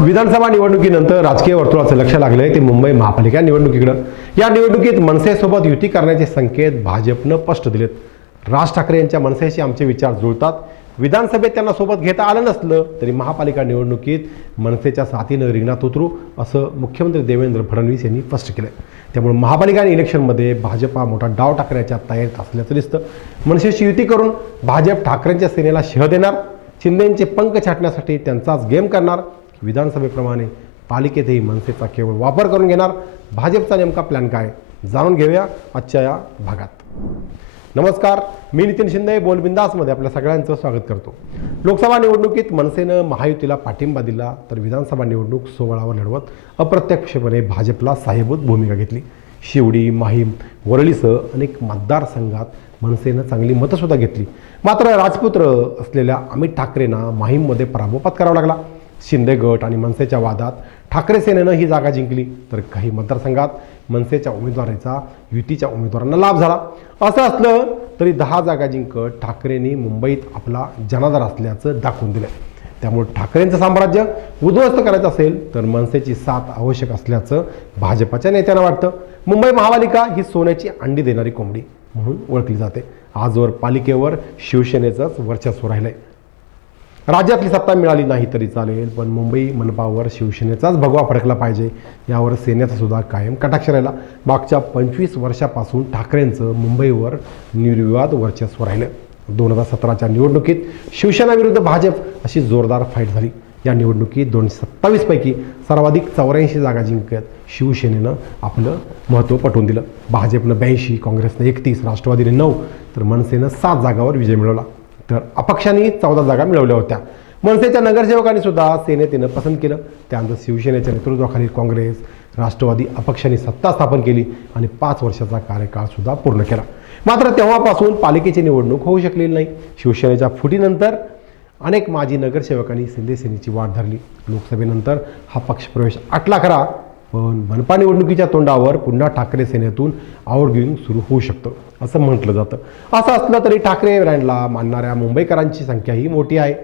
विधानसभा निवडणुकीनंतर राजकीय वर्तुळाचं लक्ष लागलंय. ते मुंबई महापालिका निवडणुकीकडं. या निवडणुकीत मनसेसोबत युती करण्याचे संकेत भाजपनं स्पष्ट दिलेत. राज ठाकरे यांच्या मनसेशी आमचे विचार जुळतात. विधानसभेत त्यांना सोबत घेता आलं नसलं तरी महापालिका निवडणुकीत मनसेच्या साथीनं रिंगणात उतरू असं मुख्यमंत्री देवेंद्र फडणवीस यांनी स्पष्ट केलं त्यामुळे महापालिका इलेक्शनमध्ये भाजपा मोठा डाव टाकण्याच्या तयारीत असल्याचं दिसतं. मनसेशी युती करून भाजप ठाकरेंच्या सेनेला शह देणार शिंदेंचे पंख छाटण्यासाठी त्यांचाच गेम करणार विधानसभेप्रमाणे पालिकेतही मनसेचा केवळ वापर करून घेणार भाजपचा नेमका प्लॅन काय? जाणून घेऊया आजच्या या भागात. नमस्कार मी नितीन शिंदे बोलबिंदासमध्ये आपल्या सगळ्यांचं स्वागत करतो. लोकसभा निवडणुकीत मनसेनं महायुतीला पाठिंबा दिला तर विधानसभा निवडणूक सोहळावर लढवत अप्रत्यक्षपणे भाजपला साहेबूत भूमिका घेतली. शिवडी माहीम वरळीसह अनेक मतदारसंघात मनसेनं चांगली मतंसुद्धा घेतली. मात्र राजपुत्र असलेल्या अमित ठाकरेंना माहीममध्ये पराभव पत्करावा लागला. शिंदे गट आणि मनसेच्या वादात ठाकरे सेनेनं ही जागा जिंकली. तर काही मतदारसंघात मनसेच्या उमेदवाराचा युतीच्या उमेदवारांना लाभ झाला. असं असलं तरी दहा जागा जिंकत ठाकरेंनी मुंबईत आपला जनाधार असल्याचं दाखवून दिलं त्यामुळे ठाकरेंचं साम्राज्य उद्ध्वस्त करायचं असेल तर मनसेची साथ आवश्यक असल्याचं भाजपाच्या नेत्यांना वाटतं. मुंबई महापालिका ही सोन्याची अंडी देणारी कोंबडी म्हणून ओळखली जाते. आजवर पालिकेवर शिवसेनेचंच वर्चस्व राहिलं आहे राज्यातली सत्ता मिळाली नाही तरी चालेल पण मुंबई मनपावर शिवसेनेचाच भगवा फडकला पाहिजे. यावर सेनेचा सुद्धा कायम कटाक्ष राहिला. मागच्या पंचवीस वर्षापासून ठाकरेंचं मुंबईवर निर्विवाद वर्चस्व राहिलं. दोन हजार सतराच्या निवडणुकीत शिवसेनाविरुद्ध भाजप अशी जोरदार फाईट झाली. या निवडणुकीत दोनशे सत्तावीसपैकी सर्वाधिक चौऱ्याऐंशी जागा जिंकत शिवसेनेनं आपलं महत्त्व पटवून दिलं. भाजपनं ब्याऐंशी काँग्रेसनं एकतीस राष्ट्रवादीने नऊ तर मनसेनं सात जागावर विजय मिळवला. तर अपक्षांनी चौदा जागा मिळवल्या होत्या. मनसेच्या नगरसेवकांनी सुद्धा सेनेतेनं पसंत केलं. त्यानंतर शिवसेनेच्या नेतृत्वाखाली काँग्रेस राष्ट्रवादी अपक्षांनी सत्ता स्थापन केली आणि पाच वर्षाचा कार्यकाळ सुद्धा पूर्ण केला. मात्र तेव्हापासून पालिकेची निवडणूक होऊ शकलेली नाही. शिवसेनेच्या फुटीनंतर अनेक माजी नगरसेवकांनी शिंदे सेनेची वाट धरली. लोकसभेनंतर हा पक्षप्रवेश आटला खरा. पण मनपा निवडणुकीच्या तोंडावर पुन्हा ठाकरे सेनेतून आउटगोईंग सुरू होऊ शकतं असं म्हटलं जातं. असं असलं तरी ठाकरे ब्रँडला मानणाऱ्या मुंबईकरांची संख्याही मोठी आहे.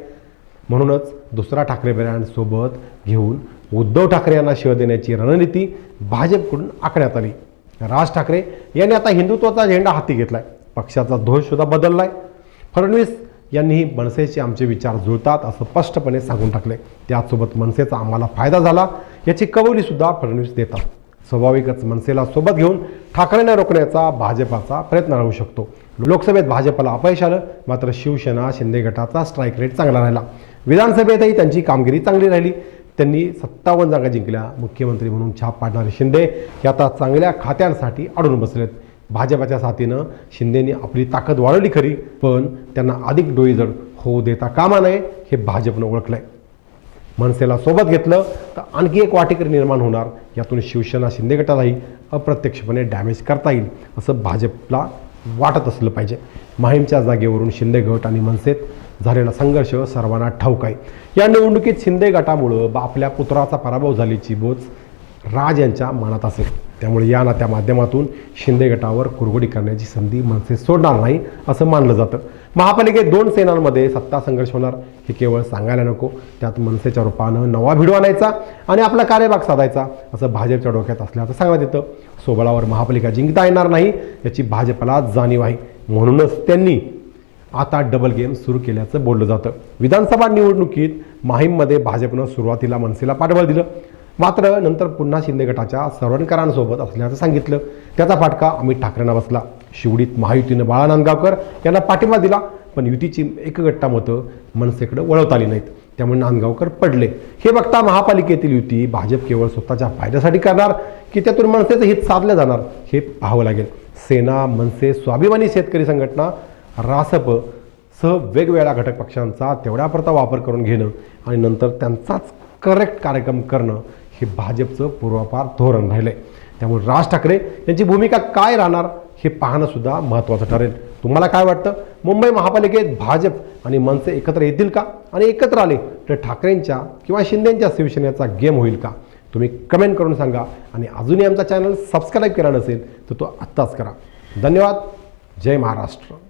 म्हणूनच दुसरा ठाकरे ब्रँड सोबत घेऊन उद्धव ठाकरे यांना शिव देण्याची रणनीती भाजपकडून आखण्यात आली. राज ठाकरे यांनी आता हिंदुत्वाचा झेंडा हाती घेतला आहे पक्षाचा ध्वज सुद्धा आहे फडणवीस यांनीही मनसेचे आमचे विचार जुळतात असं स्पष्टपणे सांगून टाकले. त्याचसोबत मनसेचा आम्हाला फायदा झाला याची कबुलीसुद्धा फडणवीस देतात. स्वाभाविकच मनसेला सोबत घेऊन ठाकरेंना रोखण्याचा भाजपाचा प्रयत्न राहू शकतो. लोकसभेत भाजपला अपयश आलं मात्र शिवसेना शिंदे गटाचा स्ट्राईक रेट चांगला राहिला. विधानसभेतही त्यांची कामगिरी चांगली राहिली. त्यांनी सत्तावन्न जागा जिंकल्या मुख्यमंत्री म्हणून छाप पाडणारे शिंदे हे आता चांगल्या खात्यांसाठी अडून बसलेत. भाजपाच्या साथीनं शिंदेनी आपली ताकद वाढवली खरी पण त्यांना अधिक डोईजड होऊ देता कामा नये हे भाजपनं ओळखलं आहे मनसेला सोबत घेतलं तर आणखी एक वाटेकरी निर्माण होणार यातून शिवसेना शिंदे गटालाही अप्रत्यक्षपणे डॅमेज करता येईल असं भाजपला वाटत असलं पाहिजे. माहीमच्या जागेवरून शिंदे गट आणि मनसेत झालेला संघर्ष सर्वांना ठाऊक आहे. या निवडणुकीत शिंदे गटामुळं बा- आपल्या पुत्राचा पराभव झाल्याची बोच राज यांच्या मनात असेल. त्यामुळे या नात्या माध्यमातून शिंदे गटावर कुरगोडी करण्याची संधी मनसे सोडणार नाही असं मानलं जातं. महापालिकेत दोन सेनांमध्ये सत्ता संघर्ष होणार हे केवळ सांगायला नको. त्यात मनसेच्या रूपानं नवा भिडू आणायचा आणि आपला कार्यभाग साधायचा असं भाजपच्या डोक्यात असल्याचं सांगण्यात येतं. सोबळावर महापालिका जिंकता येणार नाही याची भाजपला जाणीव आहे. म्हणूनच त्यांनी आता डबल गेम सुरू केल्याचं बोललं जातं. विधानसभा निवडणुकीत माहीममध्ये भाजपनं सुरुवातीला मनसेला पाठबळ दिलं. मात्र नंतर पुन्हा शिंदे गटाच्या सवरणकरांसोबत असल्याचं सांगितलं. त्याचा फाटका अमित ठाकरेंना बसला. शिवडीत महायुतीनं बाळा नांदगावकर यांना पाठिंबा दिला पण युतीची एकगट्टा मतं मनसेकडे वळवता आली नाहीत. त्यामुळे नांदगावकर पडले. हे बघता महापालिकेतील युती भाजप केवळ स्वतःच्या फायद्यासाठी करणार की त्यातून मनसेचं हित साधलं जाणार हे पाहावं लागेल. सेना मनसे स्वाभिमानी शेतकरी संघटना रासप सह वेगवेगळ्या घटक पक्षांचा तेवढ्यापुरता वापर करून घेणं आणि नंतर त्यांचाच करेक्ट कार्यक्रम करणं हे भाजपचं पूर्वापार धोरण राहिलं आहे त्यामुळे राज ठाकरे यांची भूमिका काय राहणार हे पाहणं सुद्धा महत्त्वाचं ठरेल. तुम्हाला काय वाटतं? मुंबई महापालिकेत भाजप आणि मनसे एकत्र येतील का? आणि एकत्र आले तर ठाकरेंच्या किंवा शिंदेंच्या शिवसेनेचा गेम होईल का? तुम्ही कमेंट करून सांगा. आणि अजूनही आमचा चॅनल सबस्क्राईब केला नसेल तर तो आत्ताच करा. धन्यवाद. जय महाराष्ट्र.